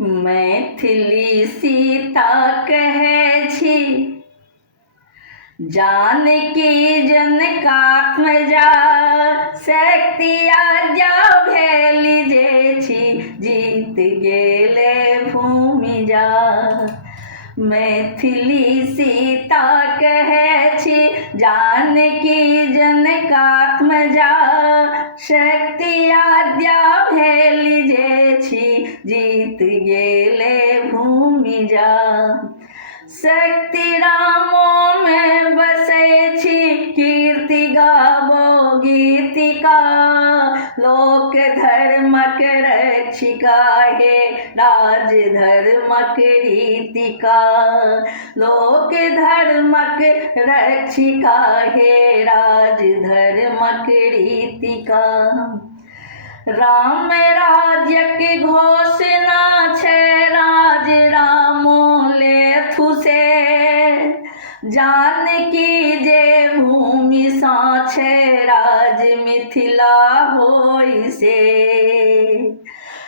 मैथिली सीता कहै छी, जानकी जनकात्मजा, शक्ति आज्ञा भेली जे छी, जीत गेले भूमि जा। मैथिली सीता कहै छी, जानकी जनकात्मजा, शक्ति आज्ञा भेली जे छी, जीत गेले भूमि जा। शक्ति रामो में बसै छी, कीर्ति गाबो गीतिका, लोक धर्मक रक्षिका हे राज धर्मक रीतिका। लोक धर्मक रक्षिका हे राज धर्मक रीतिका। राम राज्यक घोषणा छै, राज रामो लेथु से, जानकी जे भूमि सा छै, राज मिथिला होय से।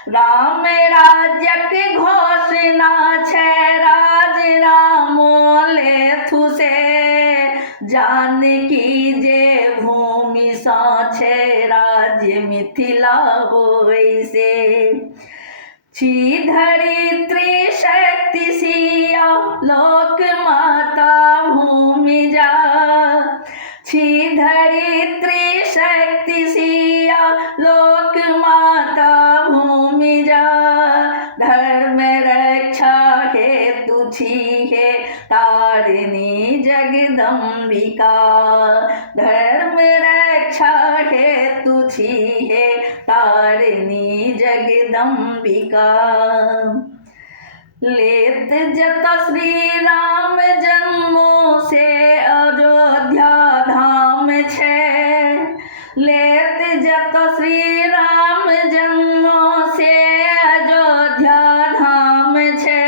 राम राज्यक घोषणा छै, राज रामो लेथु से, जानकी जे भूमि सा छै, राज्य मिथिला होय से। छी धरित्री शक्ति सिया, लोक माता भूमि जा। छी धरित्री शक्ति सिया, लोक माता भूमि जा। धर्म रक्षा हेतु छी हे तारिणी जगदम्बिका। धर्म रक्षा हेतु छी हे तारिणी जगदम्बिका। लेत जता श्री राम जन्मो से, अयोध्या धाम छै। लेत जता श्री राम जन्मो से, अयोध्या धाम छै।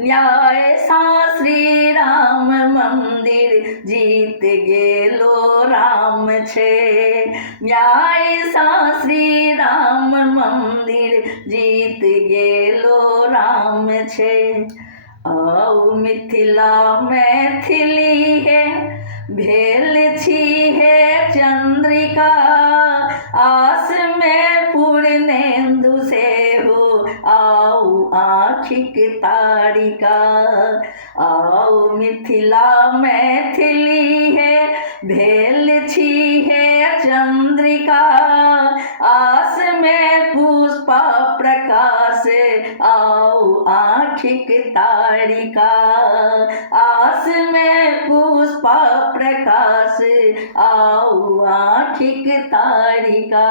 न्याय सा श्री राम मंदिर, जीत गेलो राम छै। न्याय सा श्री राम मंदिर, जीत गेलो राम छै। आउ मिथिला मैथिली हे, भेल छी हे चंद्रिका। आस में पूर्णेन्दु सेहो, आउ आँखिक तारिका। आउ मिथिला मैथिली हे, भेल छी हे चंद्रिका। आस में पुष्पा प्रकाश, आउ आँखिक तारिका। आस में पुष्पा प्रकाश, आउ आँखिक तारिका।